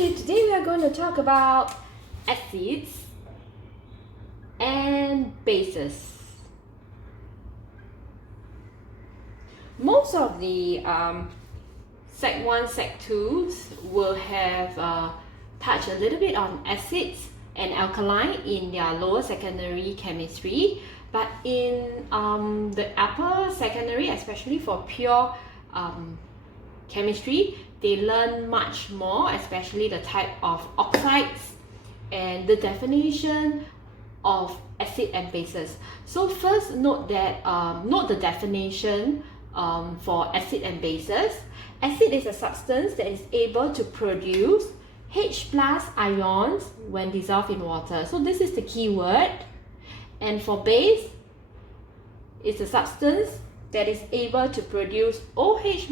Okay, today we are going to talk about acids and bases. Most of the Sec 1, Sec 2s will have touched a little bit on acids and alkaline in their lower secondary chemistry, but in the upper secondary, especially for pure chemistry, they learn much more, especially the type of oxides and the definition of acid and bases. So first, note the definition for acid and bases. Acid is a substance that is able to produce H+ ions when dissolved in water. So this is the key word. And for base, it's a substance that is able to produce OH-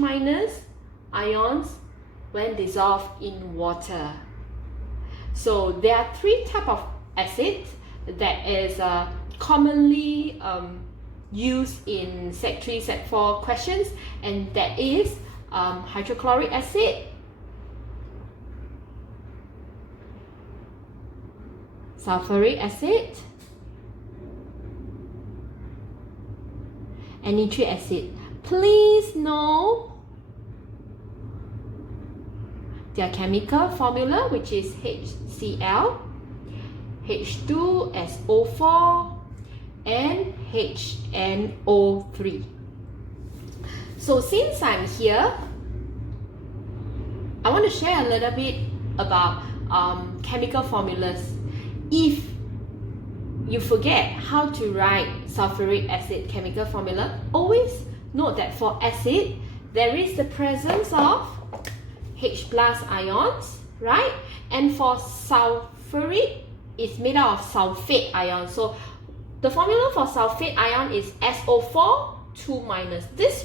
ions when dissolved in water. So there are three types of acids that is commonly used in Sec 3, Sec 4 questions, and that is hydrochloric acid, sulfuric acid, and nitric acid. Please know their chemical formula, which is HCl, H2SO4, and HNO3. So since I'm here, I want to share a little bit about chemical formulas. If you forget how to write sulfuric acid chemical formula, always note that for acid, there is the presence of H+ ions, right? And for sulfuric, it's made out of sulfate ions. So the formula for sulfate ion is SO4 2-. This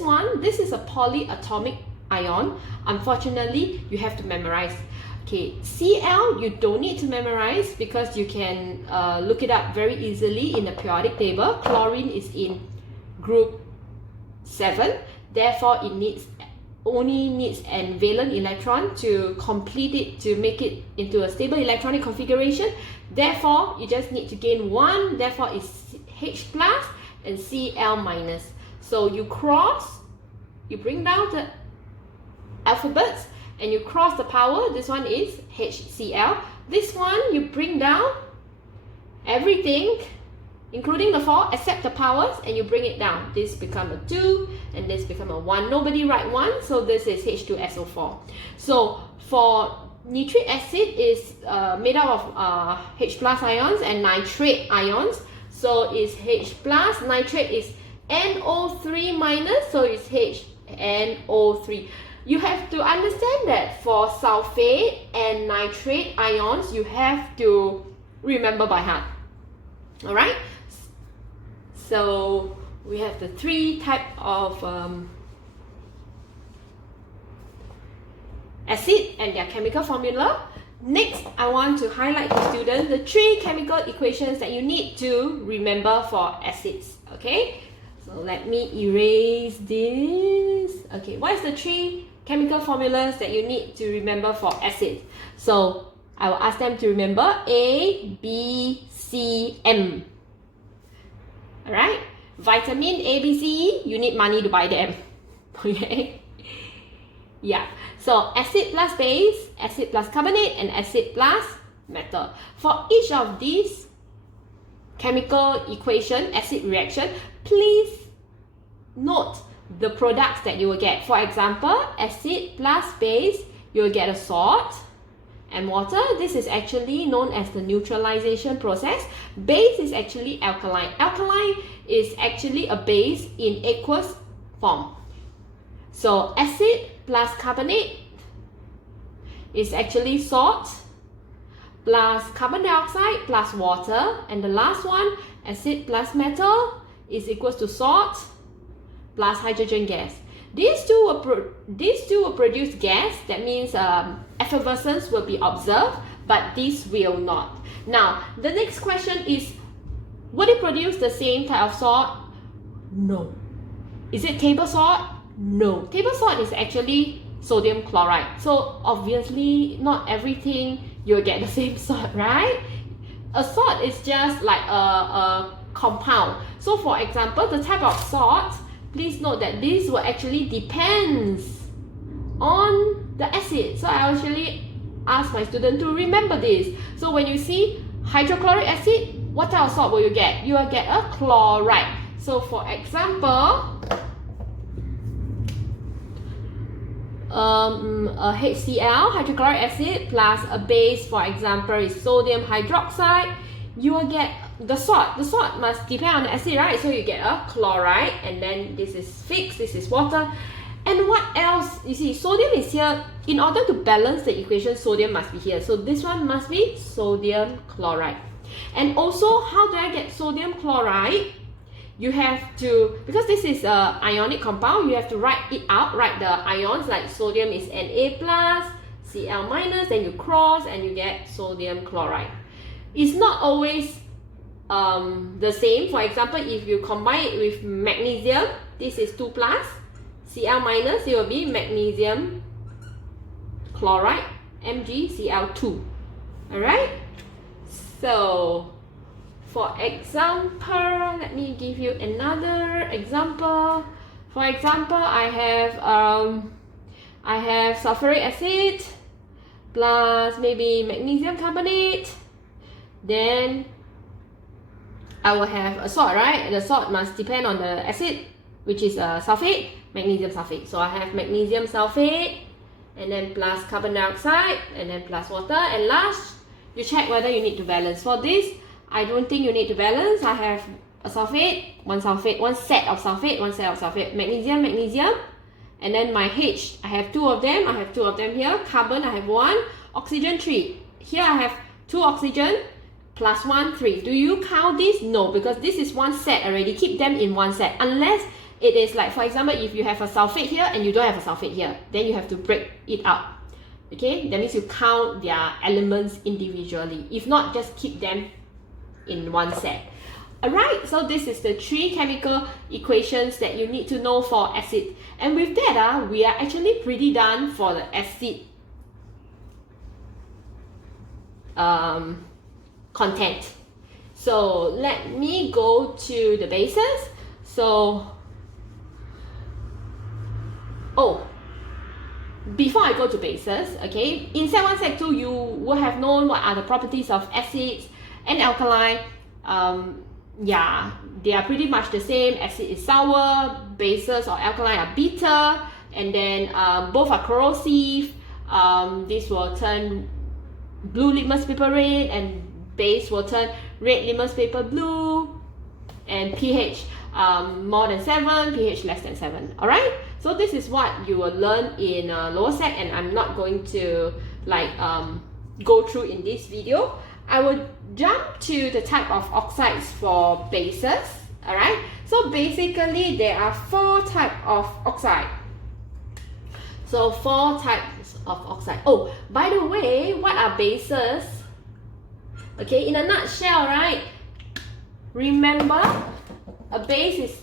is a polyatomic ion. Unfortunately, you have to memorize. Okay, Cl you don't need to memorize because you can look it up very easily in the periodic table. Chlorine is in group 7, therefore it only needs an valent electron to complete it, to make it into a stable electronic configuration. Therefore, you just need to gain 1, therefore it's H+ and Cl-. So you bring down the alphabets and you cross the power. This one is HCl. This one you bring down everything, including the 4, except the powers, and you bring it down. This become a 2 and this become a 1. Nobody write 1, so this is H2SO4. So for nitric acid is made out of H+ ions and nitrate ions. So it's H+, nitrate is NO3-, so it's HNO3. You have to understand that for sulfate and nitrate ions, you have to remember by heart. Alright? So we have the three types of acid and their chemical formula. Next, I want to highlight to students the three chemical equations that you need to remember for acids. Okay? So let me erase this. Okay, what is the three chemical formulas that you need to remember for acids? So I will ask them to remember A, B, C, M. Alright? Vitamin A, B, C, you need money to buy them. Okay? Yeah. So acid plus base, acid plus carbonate, and acid plus metal. For each of these chemical equation, acid reaction, please note the products that you will get. For example, acid plus base, you will get a salt and water. This is actually known as the neutralization process. Base is actually alkaline. Alkaline is actually a base in aqueous form. So acid plus carbonate is actually salt plus carbon dioxide plus water, and the last one, acid plus metal, is equals to salt plus hydrogen gas. These two will produce gas. That means effervescence will be observed, but this will not. Now, the next question is, would it produce the same type of salt? No. Is it table salt? No. Table salt is actually sodium chloride. So obviously not everything you'll get the same salt, right? A salt is just like a compound. So for example, the type of salt, please note that this will actually depends on the acid. So I actually ask my student to remember this. So when you see hydrochloric acid, what type of salt will you get? You will get a chloride. So for example, a HCl, hydrochloric acid, plus a base, for example, is sodium hydroxide, you will get the salt. The salt must depend on the acid, right? So you get a chloride, and then this is fixed, this is water. And what else? You see, sodium is here. In order to balance the equation, sodium must be here. So this one must be sodium chloride. And also, how do I get sodium chloride? You have to, because this is an ionic compound, you have to write it out, write the ions, like sodium is Na plus, Cl minus, then you cross and you get sodium chloride. It's not always the same. For example, if you combine it with magnesium, this is 2 plus, Cl minus, it will be magnesium chloride, MgCl2. Alright? So, for example, let me give you another example. For example, I have sulfuric acid plus maybe magnesium carbonate. Then I will have a salt, right? The salt must depend on the acid, which is sulfate, magnesium sulfate. So I have magnesium sulfate, and then plus carbon dioxide, and then plus water. And last, you check whether you need to balance. For this, I don't think you need to balance. I have a sulfate, one set of sulfate, magnesium, and then my H, I have 2 of them. I have 2 of them here. Carbon, I have 1. Oxygen, 3. Here I have 2 oxygen, plus 1, 3. Do you count this? No, because this is one set already. Keep them in one set. Unless it is like, for example, if you have a sulfate here and you don't have a sulfate here, then you have to break it out. Okay, that means you count their elements individually. If not, just keep them in one set. Alright, so this is the 3 chemical equations that you need to know for acid. And with that, we are actually pretty done for the acid content. So let me go to the bases. So, before I go to bases, okay, in Sec 1, Sec 2, you will have known what are the properties of acids and alkali. Yeah, they are pretty much the same. Acid is sour, bases or alkali are bitter, and then both are corrosive. This will turn blue litmus paper red, and base will turn red litmus paper blue, and pH more than 7, pH less than 7. Alright, so this is what you will learn in lower sec, and I'm not going to like go through in this video. I will jump to the type of oxides for bases. Alright, so basically there are 4 types of oxide. So 4 types of oxide. Oh, by the way, what are bases? Okay, in a nutshell, right? Remember, a base is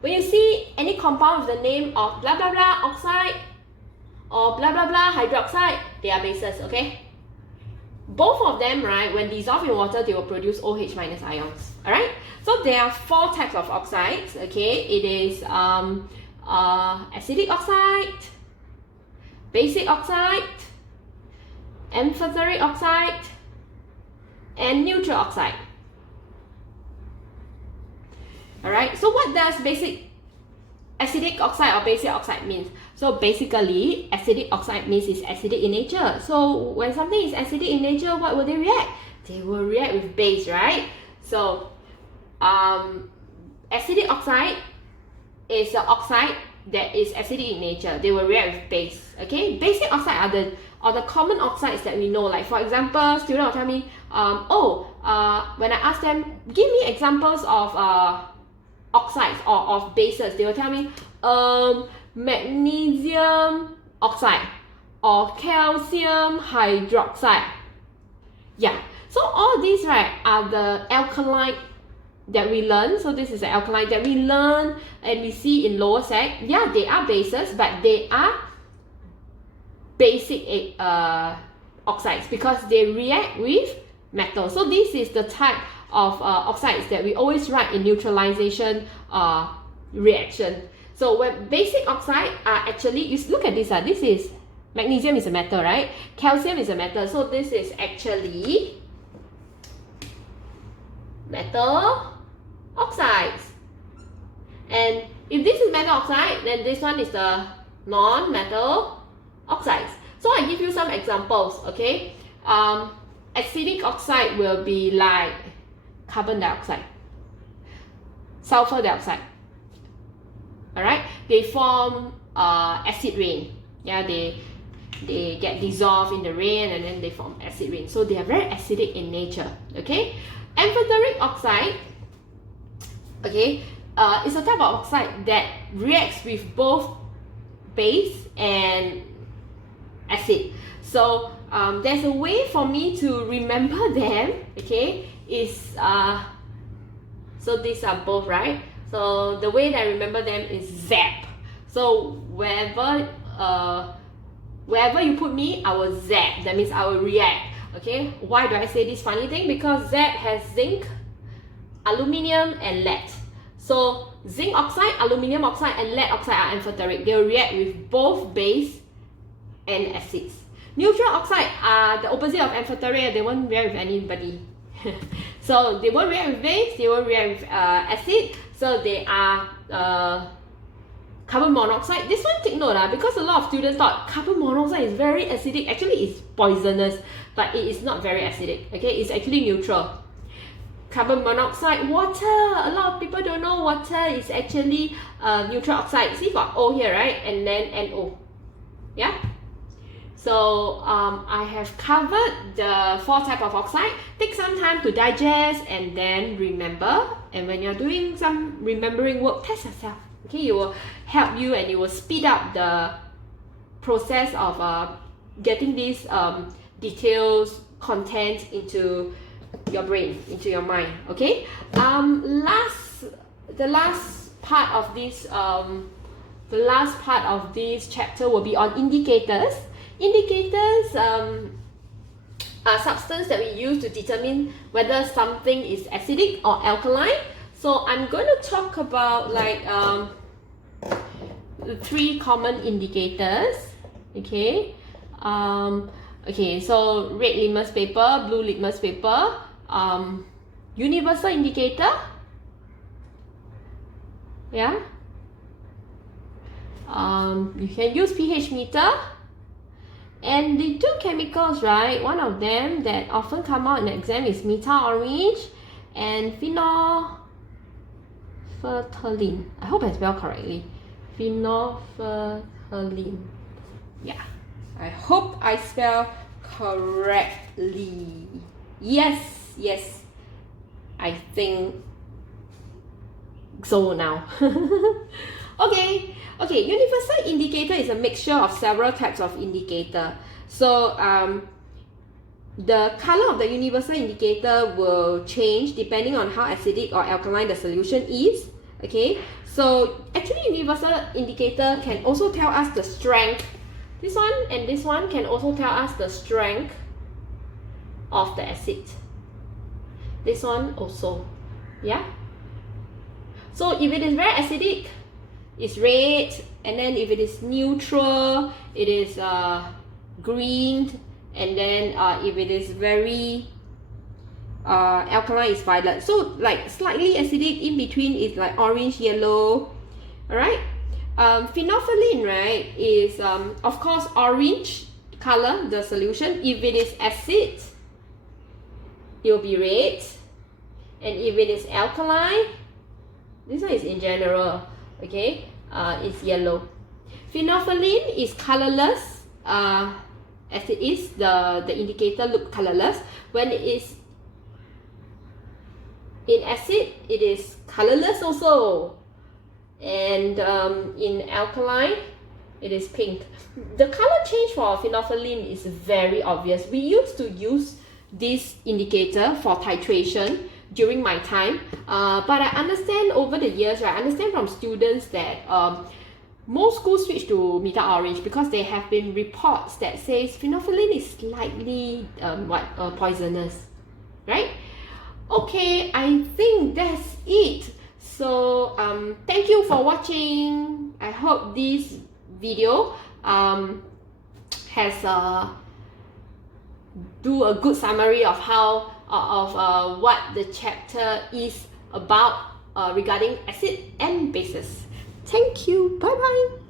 when you see any compound with the name of blah blah blah oxide or blah blah blah hydroxide, they are bases, okay? Both of them, right, when dissolved in water, they will produce OH minus ions. Alright? So there are 4 types of oxides, okay? It is acidic oxide, basic oxide, amphoteric oxide, and neutral oxide. Alright, so what does basic acidic oxide or basic oxide means? So basically, acidic oxide means it's acidic in nature. So when something is acidic in nature, what will they react? They will react with base, right? So acidic oxide is an oxide that is acidic in nature. They will react with base. Okay, basic oxide are the common oxides that we know. Like for example, student will tell me, when I ask them, give me examples of oxides or of bases, they will tell me magnesium oxide or calcium hydroxide. Yeah, so all these, right, are the alkaline that we learn. So this is the alkaline that we learn and we see in lower sec. Yeah, they are bases, but they are basic oxides because they react with metal. So this is the type of oxides that we always write in neutralization reaction. So when basic oxide are actually, you look at this, this is magnesium is a metal, right? Calcium is a metal. So this is actually metal oxides. And if this is metal oxide, then this one is the non-metal oxides. So I give you some examples, okay? Acidic oxide will be like carbon dioxide, sulfur dioxide. Alright, they form acid rain. Yeah, they get dissolved in the rain and then they form acid rain. So they are very acidic in nature. Okay, amphoteric oxide, okay, is a type of oxide that reacts with both base and acid. So there's a way for me to remember them. Okay, is so these are both, right? So the way that I remember them is zap. So wherever you put me, I will zap. That means I will react. Okay, why do I say this funny thing? Because zap has zinc, aluminium, and lead. So zinc oxide, aluminium oxide, and lead oxide are amphoteric. They will react with both base and acids. Neutral oxide are the opposite of amphoteric. They won't react with anybody. So they won't react with base, they won't react with acid. So they are carbon monoxide. This one take note because a lot of students thought carbon monoxide is very acidic. Actually, it's poisonous, but it is not very acidic. Okay, it's actually neutral. Carbon monoxide, water. A lot of people don't know water is actually neutral oxide. See, got O here, right? And then NO. Yeah. So I have covered the 4 types of oxide. Take some time to digest and then remember. And when you're doing some remembering work, test yourself. Okay, it will help you and it will speed up the process of getting these details, content into your brain, into your mind. Okay. The last part of this chapter will be on indicators. Indicators are substances that we use to determine whether something is acidic or alkaline. So I'm going to talk about like the 3 common indicators. Okay. Okay. So red litmus paper, blue litmus paper, universal indicator. Yeah. You can use pH meter. And the 2 chemicals, right? One of them that often come out in the exam is methyl orange and phenolphthalein. I hope I spelled correctly. Phenolphthalein. Yeah, I hope I spelled correctly. Yes, I think so now. Okay, universal indicator is a mixture of several types of indicator. So the color of the universal indicator will change depending on how acidic or alkaline the solution is. Okay, so actually universal indicator can also tell us the strength. This one and this one can also tell us the strength of the acid. This one also, yeah. So if it is very acidic, it's red, and then if it is neutral, it is green, and then if it is very alkaline, it's violet. So like slightly acidic, in between is like orange, yellow. Alright, phenolphthalein, right, is of course orange color, the solution. If it is acid, it will be red, and if it is alkaline, this one is in general. Okay, it's yellow. Phenolphthalein is colorless, as it is, the indicator look colorless. When it is in acid, it is colorless also. And in alkaline, it is pink. The color change for phenolphthalein is very obvious. We used to use this indicator for titration during my time, but I understand over the years, right, I understand from students that most schools switch to Meta Orange because there have been reports that says phenolphthalein is slightly poisonous, right? Okay, I think that's it. So thank you for watching. I hope this video has do a good summary of how what the chapter is about regarding acid and bases. Thank you. Bye bye.